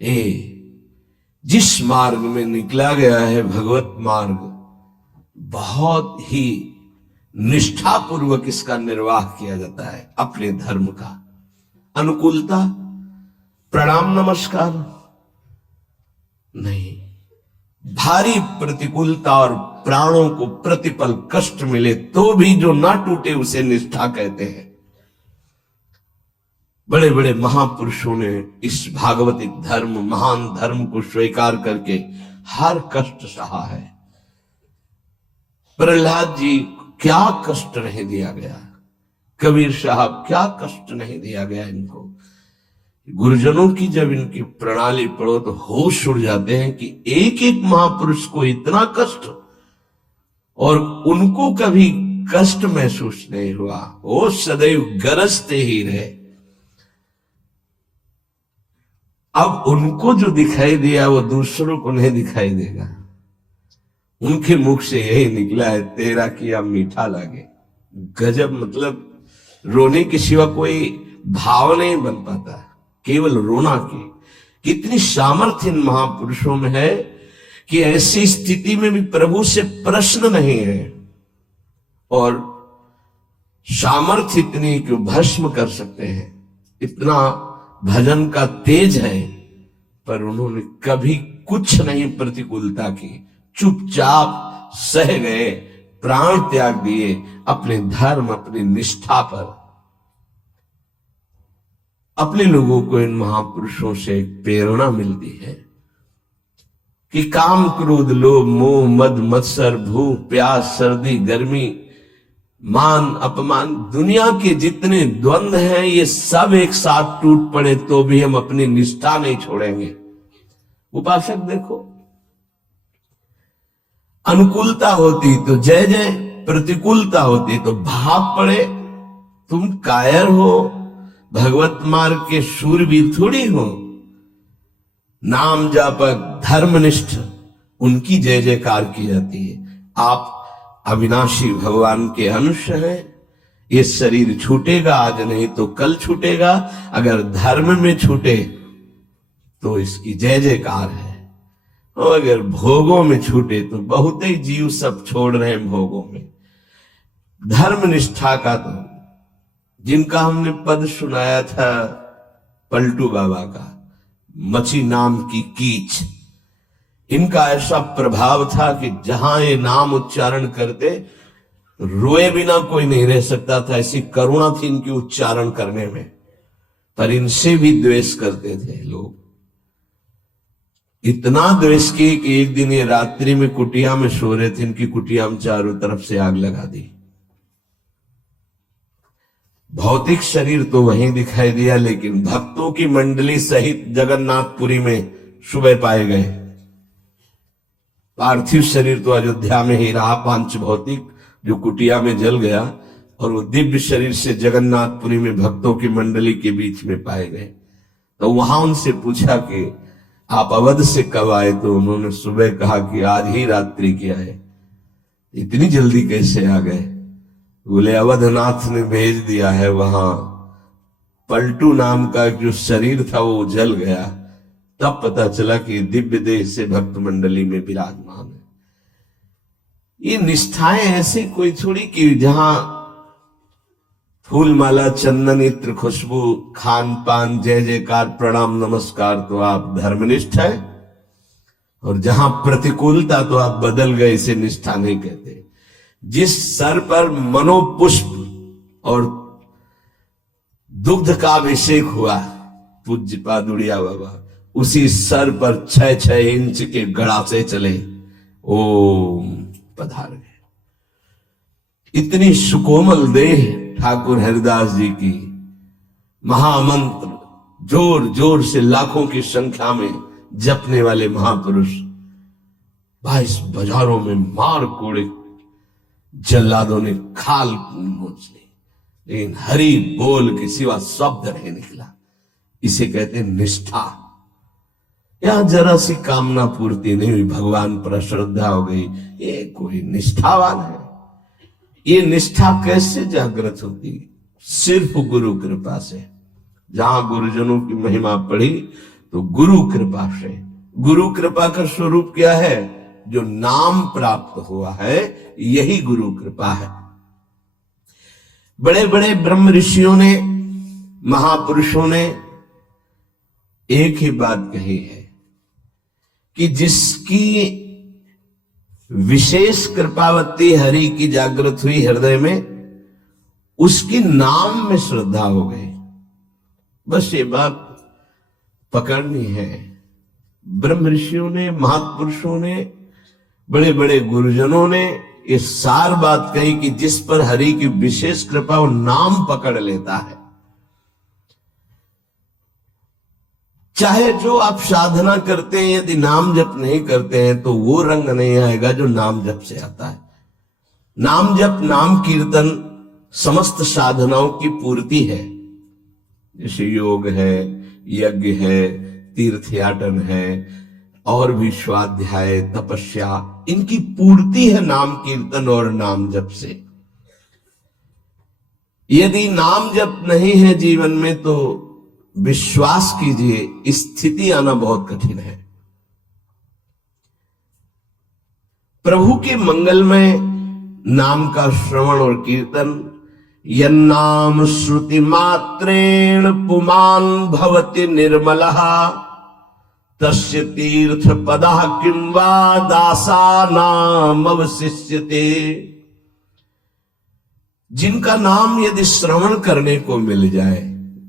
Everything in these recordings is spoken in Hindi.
ए जिस मार्ग में निकला गया है भगवत मार्ग, बहुत ही निष्ठापूर्वक इसका निर्वाह किया जाता है। अपने धर्म का अनुकूलता, प्रणाम नमस्कार नहीं, भारी प्रतिकूलता और प्राणों को प्रतिपल कष्ट मिले तो भी जो ना टूटे उसे निष्ठा कहते हैं। बड़े बड़े महापुरुषों ने इस भागवतिक धर्म, महान धर्म को स्वीकार करके हर कष्ट सहा है। प्रहलाद जी क्या कष्ट नहीं दिया गया, कबीर साहब क्या कष्ट नहीं दिया गया इनको। गुरुजनों की जब इनकी प्रणाली पढ़ो तो होश उड़ जाते हैं कि एक एक महापुरुष को इतना कष्ट और उनको कभी कष्ट महसूस नहीं हुआ, वो सदैव गरजते ही रहे। अब उनको जो दिखाई दिया वो दूसरों को नहीं दिखाई देगा। उनके मुख से यही निकला है, तेरा किया मीठा लगे। गजब, मतलब रोने के सिवा कोई भाव नहीं बन पाता, केवल रोना की। कितनी सामर्थ्य इन महापुरुषों में है कि ऐसी स्थिति में भी प्रभु से प्रश्न नहीं है और सामर्थ्य इतनी कि भस्म कर सकते हैं। इतना भजन का तेज है, पर उन्होंने कभी कुछ नहीं प्रतिकूलता की, चुपचाप सह गए, प्राण त्याग दिए अपने धर्म, अपनी निष्ठा पर। अपने लोगों को इन महापुरुषों से एक प्रेरणा मिलती है कि काम, क्रोध, लोभ, मोह, मद, मत्सर, भूख, प्यास, सर्दी, गर्मी, मान, अपमान, दुनिया के जितने द्वंद्व हैं ये सब एक साथ टूट पड़े तो भी हम अपनी निष्ठा नहीं छोड़ेंगे। उपासक देखो, अनुकूलता होती तो जय जय, प्रतिकूलता होती तो भाग पड़े। तुम कायर हो, भगवत मार्ग के शूरवीर थोड़ी हो। नाम जापक, धर्मनिष्ठ, उनकी जय जयकार की जाती है। आप अविनाशी भगवान के अंश हैं। ये शरीर छूटेगा, आज नहीं तो कल छूटेगा। अगर धर्म में छूटे तो इसकी जय जयकार है, और अगर भोगों में छूटे तो बहुत ही जीव सब छोड़ रहे हैं भोगों में। धर्म निष्ठा का तो जिनका हमने पद सुनाया था पलटू बाबा का, मची नाम की कीच, इनका ऐसा प्रभाव था कि जहां ये नाम उच्चारण करते रोए बिना कोई नहीं रह सकता था। ऐसी करुणा थी इनकी उच्चारण करने में, पर इनसे भी द्वेष करते थे लोग। इतना द्वेष किए कि एक दिन ये रात्रि में कुटिया में सो रहे थे, इनकी कुटिया में चारों तरफ से आग लगा दी। भौतिक शरीर तो वहीं दिखाई दिया, लेकिन भक्तों की मंडली सहित जगन्नाथपुरी में सुबह पाए गए। पार्थिव शरीर तो अयोध्या में ही रहा, पांच भौतिक जो कुटिया में जल गया, और वो दिव्य शरीर से जगन्नाथपुरी में भक्तों की मंडली के बीच में पाए गए। तो वहां उनसे पूछा कि आप अवध से कब आए, तो उन्होंने सुबह कहा कि आज ही रात्रि के आए। इतनी जल्दी कैसे आ गए? बोले अवधनाथ ने भेज दिया है। वहां पलटू नाम का जो शरीर था वो जल गया, तब पता चला कि दिव्य देह से भक्त मंडली में विराजमान है। ये निष्ठाएं ऐसी कोई थोड़ी कि जहां फूल माला, चंदन, इत्र, खुशबू, खान पान, जय जयकार, प्रणाम नमस्कार तो आप धर्मनिष्ठ है, और जहां प्रतिकूलता तो आप बदल गए, इसे निष्ठा नहीं कहते। जिस सर पर मनोपुष्प और दुग्ध का अभिषेक हुआ पूज्य पादुड़िया बाबा, उसी सर पर 6-6 इंच के गड़ासे चले, ओम पधार गए। इतनी सुकोमल देह ठाकुर हरिदास जी की, महामंत्र जोर जोर से लाखों की संख्या में जपने वाले महापुरुष 22 बाजारों में मार कोड़े जल्लादों ने खाल नोच ली, लेकिन हरि बोल के सिवा शब्द नहीं निकला। इसे कहते निष्ठा। यहां जरा सी कामना पूर्ति नहीं हुई, भगवान पर श्रद्धा हो गई, ये कोई निष्ठावान है? ये निष्ठा कैसे जागृत होती? सिर्फ गुरु कृपा से। जहां गुरुजनों की महिमा पढ़ी तो गुरु कृपा से। गुरु कृपा का स्वरूप क्या है? जो नाम प्राप्त हुआ है यही गुरु कृपा है। बड़े बड़े ब्रह्म ऋषियों ने, महापुरुषों ने एक ही बात कही है कि जिसकी विशेष कृपावती हरि की जागृत हुई हृदय में, उसकी नाम में श्रद्धा हो गई। बस ये बात पकड़नी है। ब्रह्म ऋषियों ने, महापुरुषों ने, बड़े बड़े गुरुजनों ने ये सार बात कही कि जिस पर हरि की विशेष कृपा वो नाम पकड़ लेता है। चाहे जो आप साधना करते हैं, यदि नाम जप नहीं करते हैं तो वो रंग नहीं आएगा जो नाम जप से आता है। नाम जप, नाम कीर्तन समस्त साधनाओं की पूर्ति है। जैसे योग है, यज्ञ है, तीर्थयाटन है, और भी स्वाध्याय, तपस्या, इनकी पूर्ति है नाम कीर्तन और नाम जप से। यदि नाम जप नहीं है जीवन में तो विश्वास कीजिए स्थिति आना बहुत कठिन है। प्रभु के मंगलमय नाम का श्रवण और कीर्तन, यन्नाम श्रुति मात्रेण पुमान भवति निर्मलः तस्य तीर्थ पदः किं वा दासानाम अवशिष्यते। जिनका नाम यदि श्रवण करने को मिल जाए,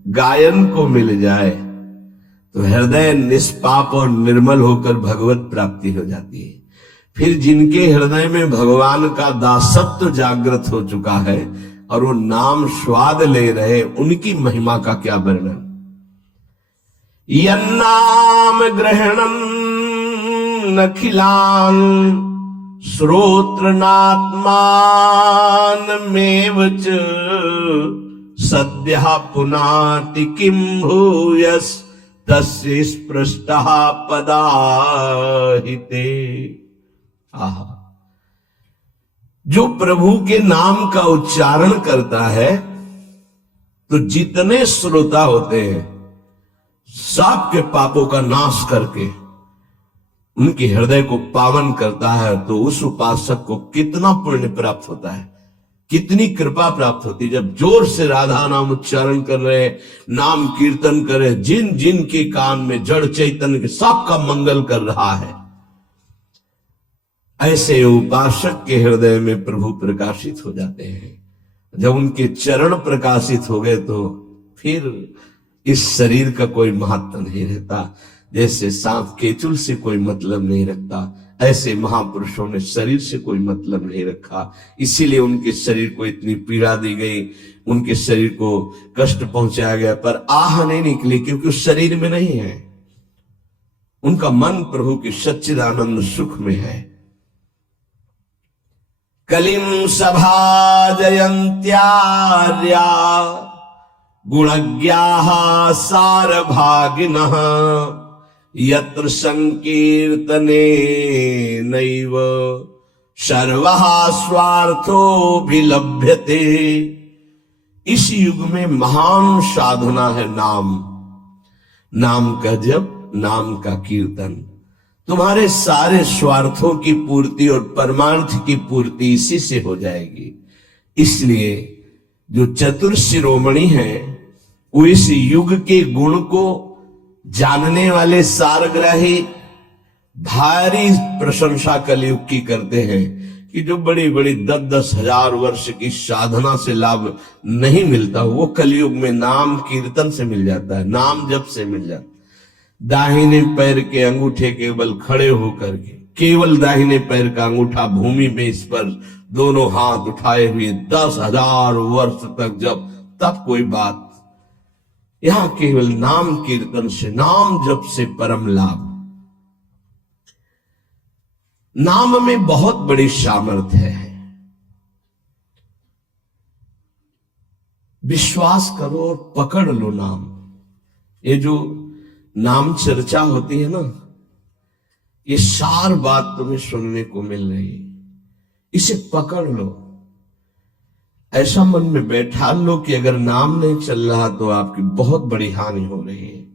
गायन को मिल जाए, तो हृदय निष्पाप और निर्मल होकर भगवत प्राप्ति हो जाती है। फिर जिनके हृदय में भगवान का दासत्व जागृत हो चुका है और वो नाम स्वाद ले रहे, उनकी महिमा का क्या वर्णन। यन्नाम ग्रहणं नखिलान श्रोत्रनात्मानमेव च सद्यः पुनाति किं भूयस् तस्य स्पृष्टः पदाहिते। आहा, जो प्रभु के नाम का उच्चारण करता है तो जितने श्रोता होते हैं सबके पापों का नाश करके उनके हृदय को पावन करता है। तो उस उपासक को कितना पुण्य प्राप्त होता है, कितनी कृपा प्राप्त होती है। जब जोर से राधा नाम उच्चारण कर रहे, नाम कीर्तन करे, जिन जिन के कान में जड़ चैतन्य के सबका मंगल कर रहा है, ऐसे उपासक के हृदय में प्रभु प्रकाशित हो जाते हैं। जब उनके चरण प्रकाशित हो गए तो फिर इस शरीर का कोई महत्व नहीं रहता। जैसे सांप केचुल से कोई मतलब नहीं रखता, ऐसे महापुरुषों ने शरीर से कोई मतलब नहीं रखा। इसीलिए उनके शरीर को इतनी पीड़ा दी गई, उनके शरीर को कष्ट पहुंचाया गया, पर आह नहीं निकली क्योंकि उस शरीर में नहीं है। उनका मन प्रभु के सच्चिदानंद सुख में है। कलिम सभा जयंत्यार्या गुणज्ञाः सारभागिनः यत्र संकीर्तने नैव सर्वः स्वार्थोऽभिलभ्यते। इस युग में महान साधना है नाम, नाम का जप, नाम का कीर्तन। तुम्हारे सारे स्वार्थों की पूर्ति और परमार्थ की पूर्ति इसी से हो जाएगी। इसलिए जो चतुर शिरोमणि है वो इस युग के गुण को जानने वाले सारग्राही भारी प्रशंसा कलयुग की करते हैं कि जो बड़ी बड़ी 10-10 हजार वर्ष की साधना से लाभ नहीं मिलता वो कलयुग में नाम कीर्तन से मिल जाता है, नाम जप से मिल जाता है। दाहिने पैर के अंगूठे केवल खड़े होकर के, केवल दाहिने पैर का अंगूठा भूमि में इस पर दोनों हाथ उठाए हुए 10,000 वर्ष तक जब, तब कोई बात। यहां केवल नाम कीर्तन से, नाम जप से परम लाभ। नाम में बहुत बड़ी सामर्थ्य है। विश्वास करो और पकड़ लो नाम। ये जो नाम चर्चा होती है ना, ये सार बात तुम्हें सुनने को मिल रही है, इसे पकड़ लो। ऐसा मन में बैठा लो कि अगर नाम नहीं चल रहा तो आपकी बहुत बड़ी हानि हो रही है।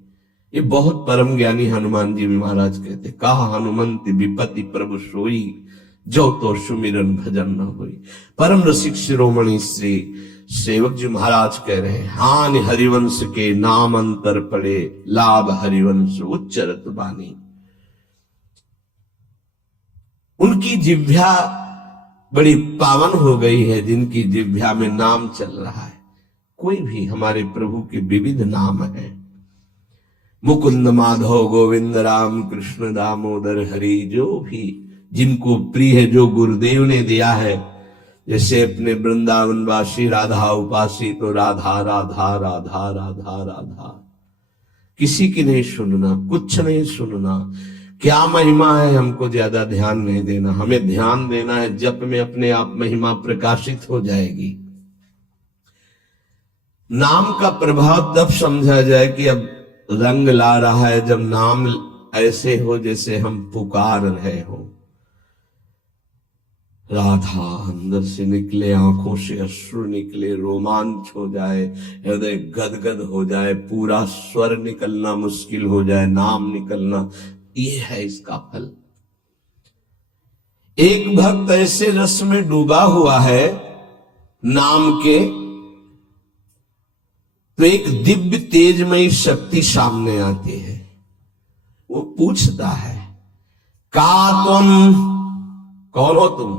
ये बहुत परम ज्ञानी हनुमान जी महाराज कहते, कहा हनुमंत विपत्ति प्रभु सोई, जो तो सुमिरन भजन न होई। परम रसिक शिरोमणि श्री सेवक जी महाराज कह रहे हैं, हानि हरिवंश के नाम अंतर पड़े, लाभ हरिवंश उच्चरत बानी। उनकी जिह्वा बड़ी पावन हो गई है, जिनकी जिह्वा में नाम चल रहा है। कोई भी हमारे प्रभु के विविध नाम है, मुकुंद माधव गोविंद राम कृष्ण दामोदर हरि, जो भी जिनको प्रिय है, जो गुरुदेव ने दिया है। जैसे अपने वृंदावनवासी राधा उपासी, तो राधा राधा राधा राधा राधा, किसी की नहीं सुनना, कुछ नहीं सुनना। क्या महिमा है हमको ज्यादा ध्यान नहीं देना, हमें ध्यान देना है जप में अपने आप महिमा प्रकाशित हो जाएगी। नाम का प्रभाव तब समझा जाए कि अब रंग ला रहा है, जब नाम ऐसे हो जैसे हम पुकार रहे हो। राधा अंदर से निकले, आंखों से अश्रु निकले, रोमांच हो जाए, हृदय गदगद हो जाए, पूरा स्वर निकलना मुश्किल हो जाए, नाम निकलना, ये है इसका फल। एक भक्त ऐसे रस में डूबा हुआ है नाम के, तो एक दिव्य तेजमयी शक्ति सामने आती है। वो पूछता है, का तुम कौन हो तुम?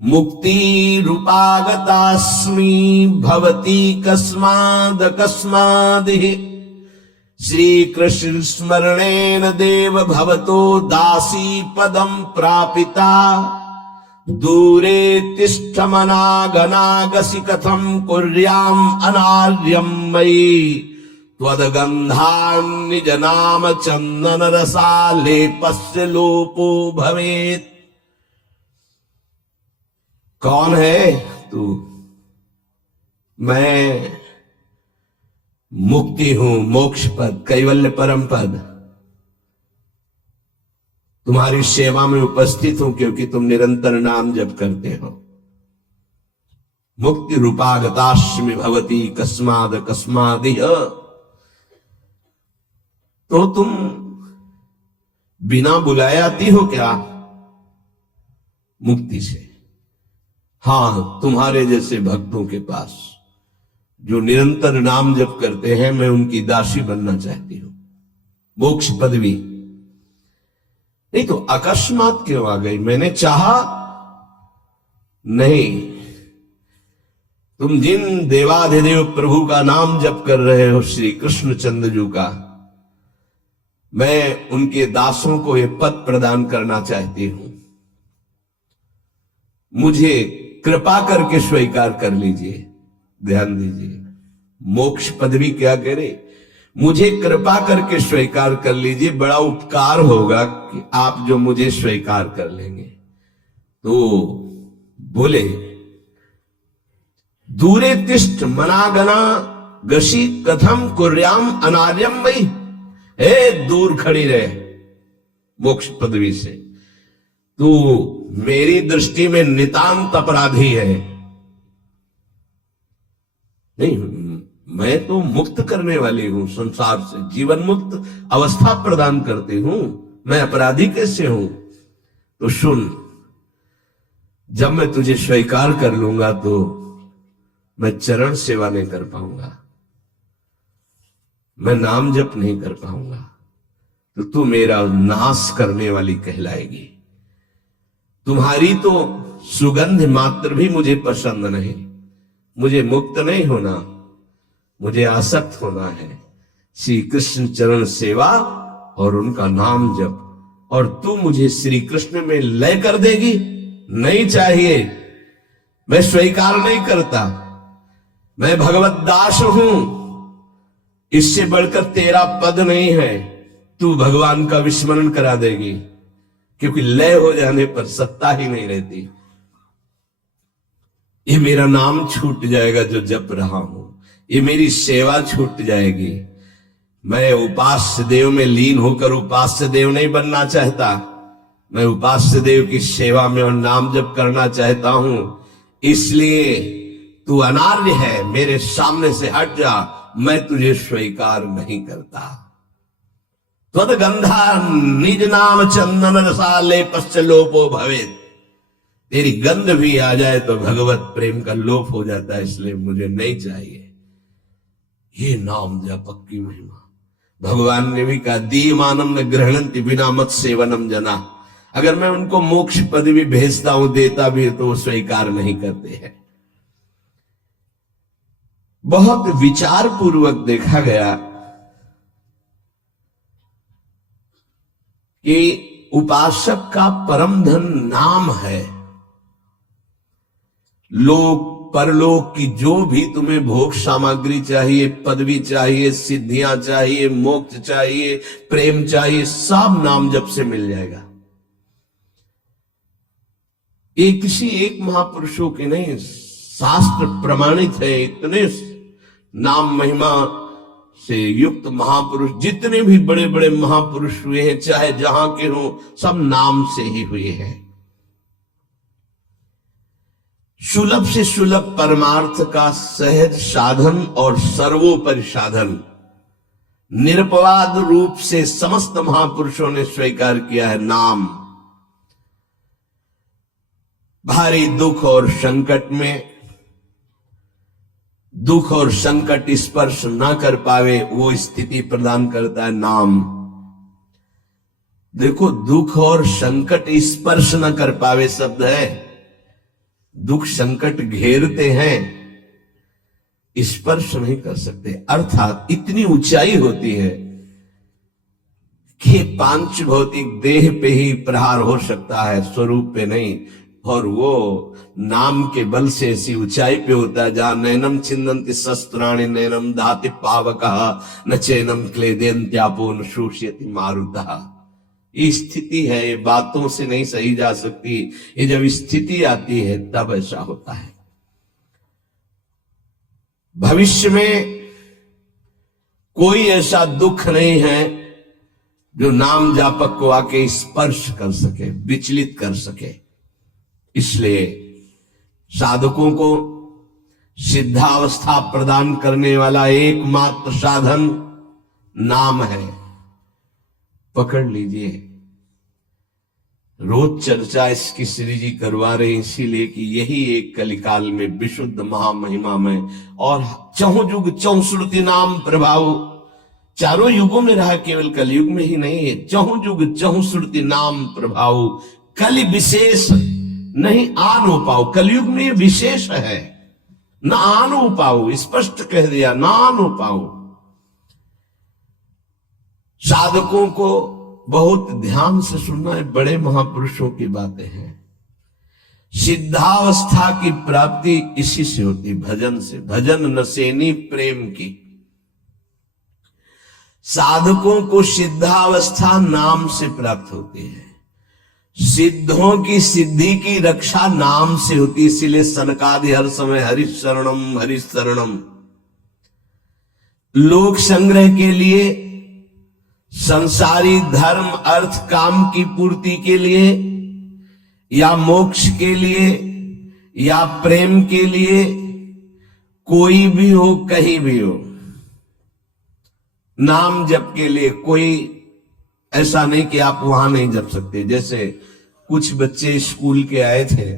मुक्ति रूपागतास्मि भवती कस्माद कस्मादिहि, श्री कृष्ण स्मरणेन देव भवतो दासी पदम प्रापिता, दूरे तिष्ठमनागनागसि कथम कुर्याम अनार्यम मयि, त्वदगंधान् निज नाम चंदन रसालेपस्य लोपो भवेत्। कौन है तू? मैं मुक्ति हूं, मोक्ष पद, कैवल्य परम पद। तुम्हारी सेवा में उपस्थित हूं क्योंकि तुम निरंतर नाम जप करते हो। मुक्ति रूपागतास्मि भवती कस्माद कस्मादिह, तो तुम बिना बुलाए आती हो क्या मुक्ति से? हां, तुम्हारे जैसे भक्तों के पास जो निरंतर नाम जप करते हैं, मैं उनकी दासी बनना चाहती हूं, मोक्ष पदवी। नहीं तो अकस्मात क्यों आ गई? मैंने चाहा नहीं। तुम जिन देवाधिदेव प्रभु का नाम जप कर रहे हो, श्री कृष्ण चंद्र का, मैं उनके दासों को यह पद प्रदान करना चाहती हूं। मुझे कृपा करके स्वीकार कर लीजिए। ध्यान दीजिए, मोक्ष पदवी क्या करे? मुझे कृपा करके स्वीकार कर लीजिए, बड़ा उपकार होगा कि आप जो मुझे स्वीकार कर लेंगे। तो बोले, दूरे तिष्ठ मनागना गशी कथम कुर्याम अनार्यम मयि, हे दूर खड़ी रहे मोक्ष पदवी से, तू मेरी दृष्टि में नितांत अपराधी है। नहीं, मैं तो मुक्त करने वाली हूं, संसार से जीवन मुक्त अवस्था प्रदान करती हूं, मैं अपराधी कैसे हूं? तो सुन, जब मैं तुझे स्वीकार कर लूंगा तो मैं चरण सेवा नहीं कर पाऊंगा, मैं नाम जप नहीं कर पाऊंगा, तो तू मेरा नाश करने वाली कहलाएगी। तुम्हारी तो सुगंध मात्र भी मुझे पसंद नहीं। मुझे मुक्त नहीं होना, मुझे आसक्त होना है श्री कृष्ण चरण सेवा और उनका नाम जप। और तू मुझे श्री कृष्ण में लय कर देगी? नहीं चाहिए, मैं स्वीकार नहीं करता। मैं भगवत दास हूं, इससे बढ़कर तेरा पद नहीं है। तू भगवान का विस्मरण करा देगी, क्योंकि लय हो जाने पर सत्ता ही नहीं रहती। ये मेरा नाम छूट जाएगा जो जप रहा हूं, ये मेरी सेवा छूट जाएगी। मैं उपास्य देव में लीन होकर उपास्य देव नहीं बनना चाहता, मैं उपास्य देव की सेवा में और नाम जप करना चाहता हूं। इसलिए तू अनार्य है, मेरे सामने से हट जा, मैं तुझे स्वीकार नहीं करता। त्वदगंधा निज नाम चंदन रसाले पश्चलोपो भवेत। तेरी गंध भी आ जाए तो भगवत प्रेम का लोप हो जाता है, इसलिए मुझे नहीं चाहिए। ये नाम जपक की महिमा। भगवान ने भी कहा दीयमानम न ग्रहणंति बिना मत सेवनम जना। अगर मैं उनको मोक्ष पद भी भेजता हूं, देता भी तो वो स्वीकार नहीं करते हैं। बहुत विचार पूर्वक देखा गया कि उपासक का परम धन नाम है। लोक परलोक की जो भी तुम्हें भोग सामग्री चाहिए, पदवी चाहिए, सिद्धियां चाहिए, मोक्ष चाहिए, प्रेम चाहिए, सब नाम जप से मिल जाएगा। ये किसी एक महापुरुषों के नहीं, शास्त्र प्रमाणित है। इतने नाम महिमा से युक्त महापुरुष, जितने भी बड़े बड़े महापुरुष हुए हैं, चाहे जहां के हों, सब नाम से ही हुए हैं। सुलभ से सुलभ परमार्थ का सहज साधन और सर्वोपरि साधन निरपवाद रूप से समस्त महापुरुषों ने स्वीकार किया है नाम। भारी दुख और संकट में दुख और संकट स्पर्श ना कर पावे वो स्थिति प्रदान करता है नाम। देखो, दुख और संकट स्पर्श ना कर पावे शब्द है। दुख संकट घेरते हैं, स्पर्श नहीं कर सकते। अर्थात इतनी ऊंचाई होती है कि पांच भौतिक देह पे ही प्रहार हो सकता है, स्वरूप पे नहीं। और वो नाम के बल से ऐसी ऊंचाई पे होता है जहां नैनम छिन्दन्ति शस्त्राणि नैनम धाति पावकः न चैनम क्लेदेन्त्यापो न शोष्यति मारुतः। ये स्थिति है, ये बातों से नहीं सही जा सकती। ये जब स्थिति आती है तब ऐसा होता है। भविष्य में कोई ऐसा दुख नहीं है जो नाम जापक को आके स्पर्श कर सके, विचलित कर सके। इसलिए साधकों को सिद्धावस्था प्रदान करने वाला एकमात्र साधन नाम है। पकड़ लीजिए। रोज चर्चा इसकी श्री जी करवा रहे, इसीलिए कि यही एक कलिकाल में विशुद्ध महामहिमा में और चहुं युग चहुं श्रुति नाम प्रभाव चारों युगों में रहा, केवल कलयुग में ही नहीं है। चहुं युग चहुं श्रुति नाम प्रभाव कलि विशेष नहीं आन हो पाओ। कलयुग में विशेष है, न आन हो पाओ, स्पष्ट कह दिया, ना आन हो पाओ। साधकों को बहुत ध्यान से सुनना है, बड़े महापुरुषों की बातें हैं। सिद्धावस्था की प्राप्ति इसी से होती, भजन से। भजन नसेनी प्रेम की। साधकों को सिद्धावस्था नाम से प्राप्त होती है। सिद्धों की सिद्धि की रक्षा नाम से होती, इसीलिए सनकादि हर समय हरिशरणम हरिशरणम। लोक संग्रह के लिए, संसारी धर्म अर्थ काम की पूर्ति के लिए, या मोक्ष के लिए, या प्रेम के लिए, कोई भी हो, कहीं भी हो, नाम जप के लिए कोई ऐसा नहीं कि आप वहां नहीं जप सकते। जैसे कुछ बच्चे स्कूल के आए थे,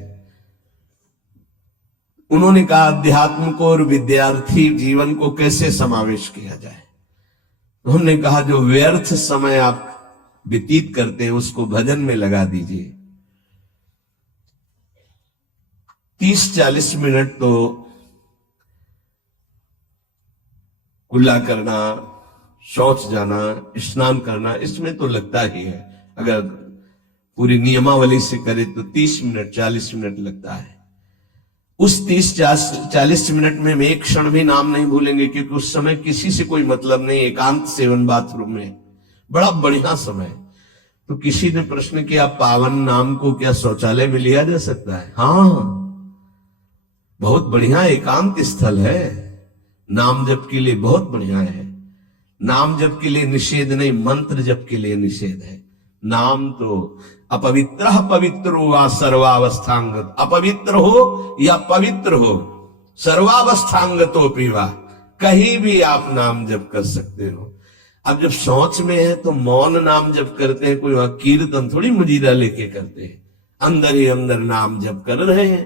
उन्होंने कहा अध्यात्म को और विद्यार्थी जीवन को कैसे समावेश किया जाए। हमने कहा जो व्यर्थ समय आप व्यतीत करते हैं उसको भजन में लगा दीजिए। 30-40 मिनट तो कुल्ला करना, शौच जाना, स्नान करना, इसमें तो लगता ही है। अगर पूरी नियमावली से करे तो 30 मिनट 40 मिनट लगता है। उस 30-40 मिनट में हम एक क्षण भी नाम नहीं भूलेंगे, क्योंकि उस समय किसी से कोई मतलब नहीं। एकांत सेवन बाथरूम में बड़ा बढ़िया समय। तो किसी ने प्रश्न किया पावन नाम को क्या शौचालय में लिया जा सकता है? हाँ, बहुत बढ़िया एकांत स्थल है, नाम जप के लिए बहुत बढ़िया है। नाम जप के लिए निषेध नहीं, मंत्र जप के लिए निषेध है। नाम तो अपवित्र पवित्रो वा सर्वावस्थांगत, अपवित्र हो या पवित्र हो, सर्वावस्थांगतो पीवा, कहीं भी आप नाम जप कर सकते हो। अब जब शौच में है तो मौन नाम जप करते हैं, कोई वहां कीर्तन थोड़ी मुजीरा लेके करते हैं, अंदर ही अंदर नाम जप कर रहे हैं।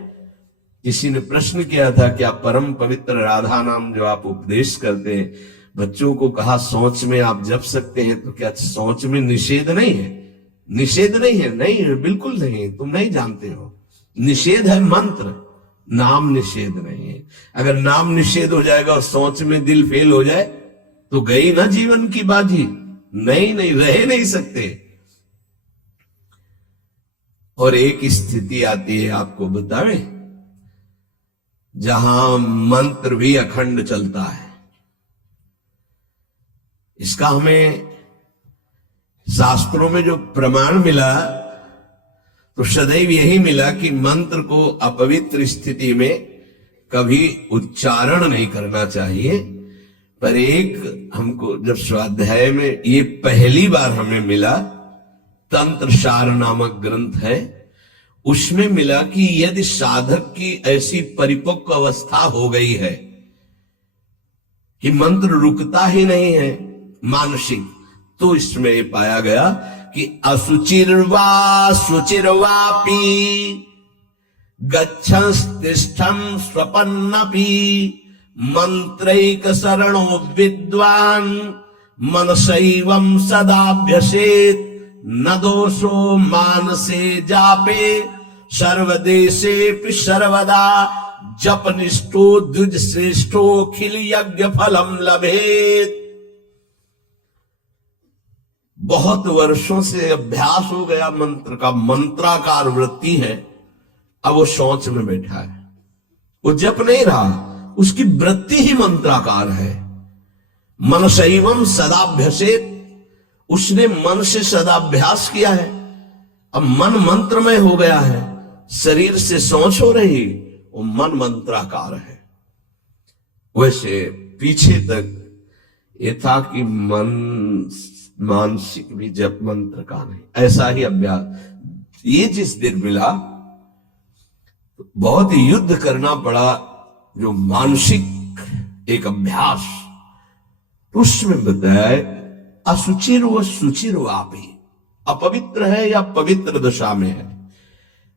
किसी ने प्रश्न किया था कि आप परम पवित्र राधा नाम जो आप उपदेश करते हैं, बच्चों को कहा शौच में आप जप सकते हैं, तो क्या शौच में निषेध नहीं है? निषेध नहीं है, नहीं है, बिल्कुल नहीं है, तुम नहीं जानते हो। निषेध है मंत्र, नाम निषेध नहीं है। अगर नाम निषेध हो जाएगा और शौच में दिल फेल हो जाए तो गई ना जीवन की बाजी, नहीं नहीं रह नहीं सकते। और एक स्थिति आती है, आपको बतावे, जहां मंत्र भी अखंड चलता है। इसका हमें शास्त्रों में जो प्रमाण मिला तो सदैव यही मिला कि मंत्र को अपवित्र स्थिति में कभी उच्चारण नहीं करना चाहिए। पर एक हमको जब स्वाध्याय में ये पहली बार हमें मिला, तंत्र सार नामक ग्रंथ है, उसमें मिला कि यदि साधक की ऐसी परिपक्व अवस्था हो गई है कि मंत्र रुकता ही नहीं है मानसिक, तो इसमें ये पाया गया कि असुचिर्वा शुचिर्वापि गच्छंस्तिष्ठं स्वपन्नपि मंत्रैक शरणो विद्वान मनसैवं सदाभ्यसेत न दोषो मानसे जापे सर्वदेशेपि सर्वदा जपनिष्ठो द्विज श्रेष्ठो खिल यज्ञ फलम लभेत। बहुत वर्षों से अभ्यास हो गया मंत्र का, मंत्राकार वृत्ति है, अब वो शौच में बैठा है, वो जप नहीं रहा, उसकी वृत्ति ही मंत्राकार है। मन शैवम सदाभ्यसेत, उसने मन से सदाभ्यास किया है, अब मन मंत्रमय हो गया है, शरीर से शौच हो रही, वो मन मंत्राकार है। वैसे पीछे तक ये था कि मन मानसिक भी जप मंत्र का नहीं, ऐसा ही अभ्यास। ये जिस दिन मिला बहुत युद्ध करना पड़ा, जो मानसिक एक अभ्यास, उसमें बताया असुचिर व सुचिर वापी, अपवित्र है या पवित्र दशा में है,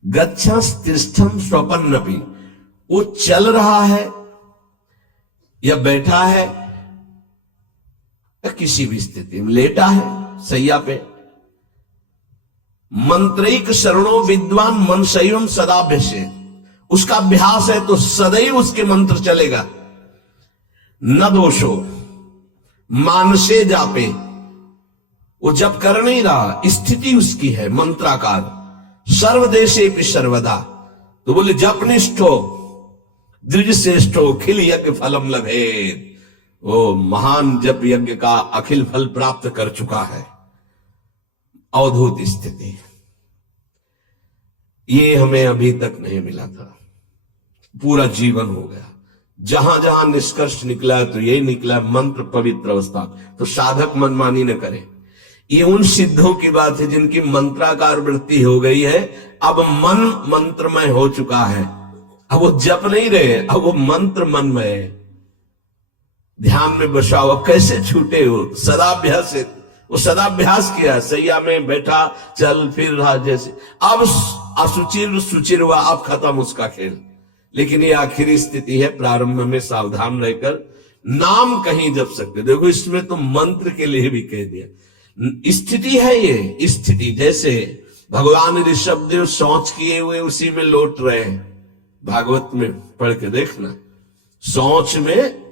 गच्छंस्तिष्ठं स्वपन्नपि, वो चल रहा है या बैठा है या किसी भी स्थिति में लेटा है सैया पे, मंत्रैक शरणो विद्वान मन संयम सदाभ्यसे, उसका अभ्यास है तो सदैव उसके मंत्र चलेगा। न दोषो मानसे जापे, वो जब कर नहीं रहा, स्थिति उसकी है मंत्राकार। सर्वदेशे भी सर्वदा, तो बोले जपनिष्ठो द्विज श्रेष्ठो खिल यज्ञ फलम लभेत, वो महान जप यज्ञ का अखिल फल प्राप्त कर चुका है। अवधूत स्थिति, ये हमें अभी तक नहीं मिला था, पूरा जीवन हो गया। जहां जहां निष्कर्ष निकला है तो यही निकला, मंत्र पवित्र अवस्था। तो साधक मनमानी न करे। ये उन सिद्धों की बात है जिनकी मंत्राकार वृत्ति हो गई है, अब मन मंत्रमय हो चुका है, अब वो जप नहीं रहे, अब वो मंत्र मनमय है, ध्यान में बसाओ। अब कैसे छूटे हो? सदाभ्यास, वो सदाभ्यास किया, सैया में बैठा चल फिर रहा जैसे। अब असुचिर सुचिर हुआ, अब खत्म उसका खेल। लेकिन ये आखिरी स्थिति है, प्रारंभ में सावधान रहकर नाम कहीं जप सकते। देखो इसमें तो मंत्र के लिए भी कह दिया, स्थिति है ये स्थिति। जैसे भगवान ऋषभदेव शौच किए हुए उसी में लौट रहे हैं, भागवत में पढ़ के देखना, शौच में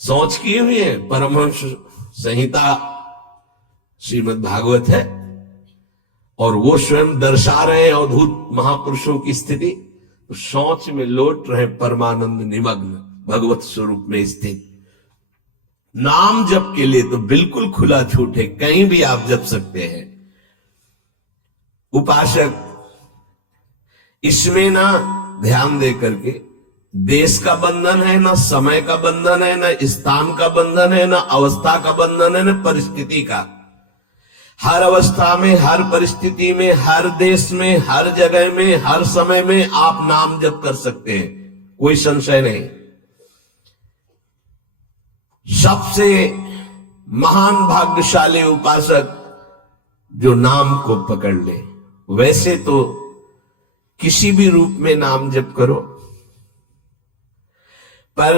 शौच किए हुए है। परमहंस संहिता श्रीमद् भागवत है और वो स्वयं दर्शा रहे हैं अवधूत महापुरुषों की स्थिति, तो शौच में लौट रहे परमानंद निमग्न भगवत स्वरूप में स्थित। नाम जप के लिए तो बिल्कुल खुला छूट है, कहीं भी आप जप सकते हैं। उपासक इसमें ना ध्यान दे करके, देश का बंधन है, ना समय का बंधन है, ना स्थान का बंधन है, ना अवस्था का बंधन है, ना परिस्थिति का। हर अवस्था में, हर परिस्थिति में, हर देश में, हर जगह में, हर समय में आप नाम जप कर सकते हैं, कोई संशय नहीं। सबसे महान भाग्यशाली उपासक जो नाम को पकड़ ले। वैसे तो किसी भी रूप में नाम जप करो, पर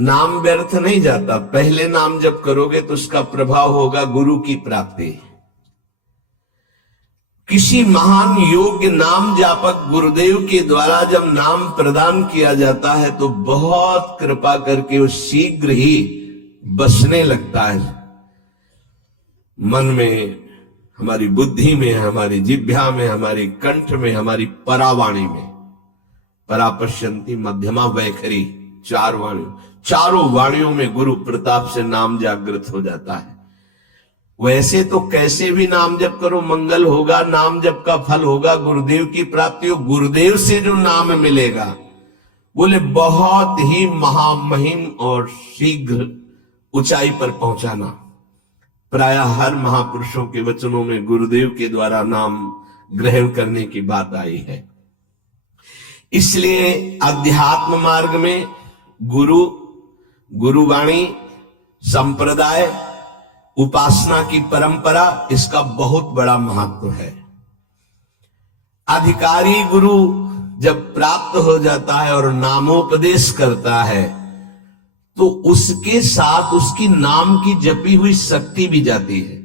नाम व्यर्थ नहीं जाता। पहले नाम जप करोगे तो उसका प्रभाव होगा गुरु की प्राप्ति। किसी महान योग्य नाम जापक गुरुदेव के द्वारा जब नाम प्रदान किया जाता है तो बहुत कृपा करके वो शीघ्र ही बसने लगता है मन में, हमारी बुद्धि में, हमारी जिह्वा में, हमारी कंठ में, हमारी परावाणी में। परापश्यंती मध्यमा वैखरी, चारों वाणियों में गुरु प्रताप से नाम जागृत हो जाता है। वैसे तो कैसे भी नाम जप करो मंगल होगा, नाम जप का फल होगा, गुरुदेव की प्राप्ति हो। गुरुदेव से जो नाम मिलेगा बोले बहुत ही महामहिम और शीघ्र ऊंचाई पर पहुंचाना। प्राय हर महापुरुषों के वचनों में गुरुदेव के द्वारा नाम ग्रहण करने की बात आई है। इसलिए अध्यात्म मार्ग में गुरुवाणी, संप्रदाय, उपासना की परंपरा, इसका बहुत बड़ा महत्व है। अधिकारी गुरु जब प्राप्त हो जाता है और नामोपदेश करता है तो उसके साथ उसकी नाम की जपी हुई शक्ति भी जाती है।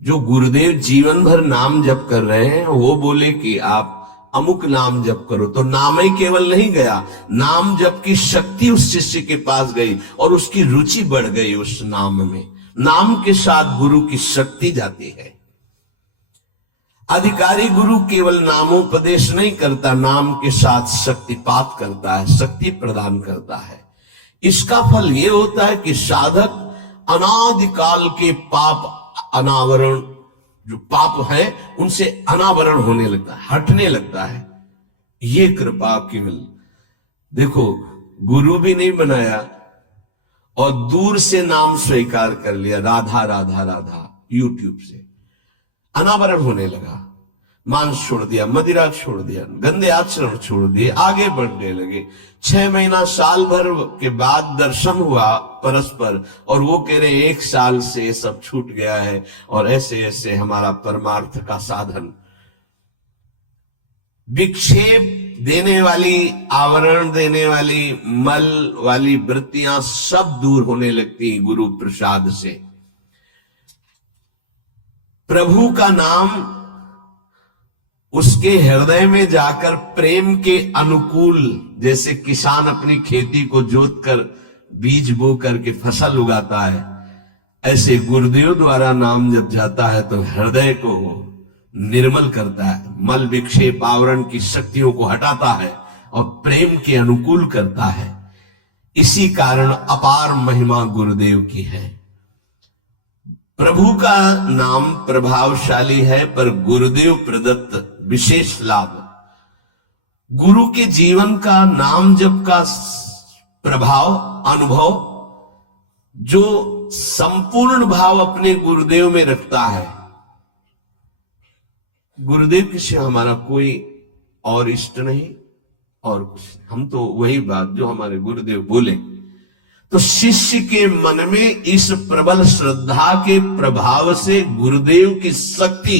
जो गुरुदेव जीवन भर नाम जप कर रहे हैं वो बोले कि आप अमुक नाम जप करो, तो नाम ही केवल नहीं गया, नाम जप की शक्ति उस शिष्य के पास गई और उसकी रुचि बढ़ गई उस नाम में। नाम के साथ गुरु की शक्ति जाती है। अधिकारी गुरु केवल नामोपदेश नहीं करता, नाम के साथ शक्तिपात करता है, शक्ति प्रदान करता है। इसका फल यह होता है कि साधक अनादिकाल के पाप अनावरण, जो पाप है उनसे अनावरण होने लगता है, हटने लगता है। ये कृपा केवल देखो, गुरु भी नहीं बनाया और दूर से नाम स्वीकार कर लिया, राधा राधा राधा, यूट्यूब से अनावरण होने लगा। मांस छोड़ दिया, मदिरा छोड़ दिया, गंदे आचरण छोड़ दिए, आगे बढ़ने लगे। 6 महीना साल भर के बाद दर्शन हुआ परस्पर और वो कह रहे 1 साल से ये सब छूट गया है और ऐसे ऐसे हमारा परमार्थ का साधन। विक्षेप देने वाली, आवरण देने वाली, मल वाली वृत्तियां सब दूर होने लगती गुरु प्रसाद से। प्रभु का नाम उसके हृदय में जाकर प्रेम के अनुकूल, जैसे किसान अपनी खेती को जोत कर बीज बो करके फसल उगाता है, ऐसे गुरुदेव द्वारा नाम जब जाता है तो हृदय को निर्मल करता है, मल विक्षेप आवरण की शक्तियों को हटाता है और प्रेम के अनुकूल करता है। इसी कारण अपार महिमा गुरुदेव की है। प्रभु का नाम प्रभावशाली है, पर गुरुदेव प्रदत्त विशेष लाभ। गुरु के जीवन का नाम जप का प्रभाव, अनुभव, जो संपूर्ण भाव अपने गुरुदेव में रखता है। गुरुदेव के सिवा हमारा कोई और इष्ट नहीं और कुछ, हम तो वही बात जो हमारे गुरुदेव बोले। तो शिष्य के मन में इस प्रबल श्रद्धा के प्रभाव से गुरुदेव की शक्ति,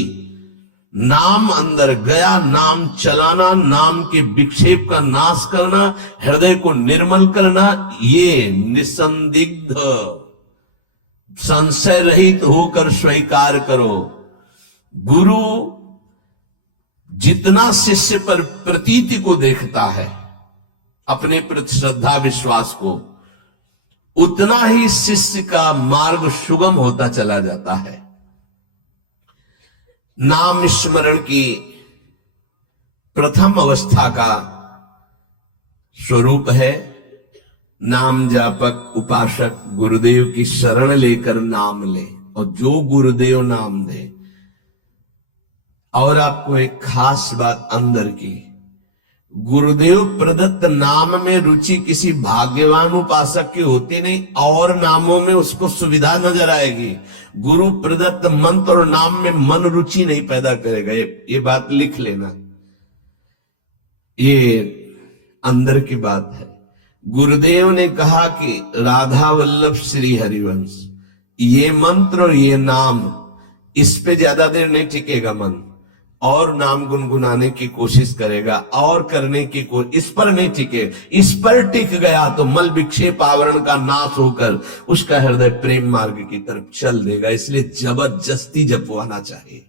नाम अंदर गया, नाम चलाना, नाम के विक्षेप का नाश करना, हृदय को निर्मल करना, ये निसंदिग्ध संशय रहित होकर स्वीकार करो। गुरु जितना शिष्य पर प्रतीति को देखता है, अपने प्रति श्रद्धा विश्वास को, उतना ही शिष्य का मार्ग सुगम होता चला जाता है। नाम स्मरण की प्रथम अवस्था का स्वरूप है नाम जापक उपासक गुरुदेव की शरण लेकर नाम ले, और जो गुरुदेव नाम दे। और आपको एक खास बात अंदर की, गुरुदेव प्रदत्त नाम में रुचि किसी भाग्यवान उपासक की होती नहीं, और नामों में उसको सुविधा नजर आएगी। गुरु प्रदत्त मंत्र और नाम में मन रुचि नहीं पैदा करेगा। ये बात लिख लेना, ये अंदर की बात है। गुरुदेव ने कहा कि राधा वल्लभ श्री हरिवंश, ये मंत्र और ये नाम, इस पे ज्यादा देर नहीं टिकेगा मन, और नाम गुनगुनाने की कोशिश करेगा और करने की इस पर नहीं टिके। इस पर टिक गया तो मल विक्षेप आवरण का नाश होकर उसका हृदय प्रेम मार्ग की तरफ चल देगा। इसलिए जबरदस्ती जपवाना चाहिए।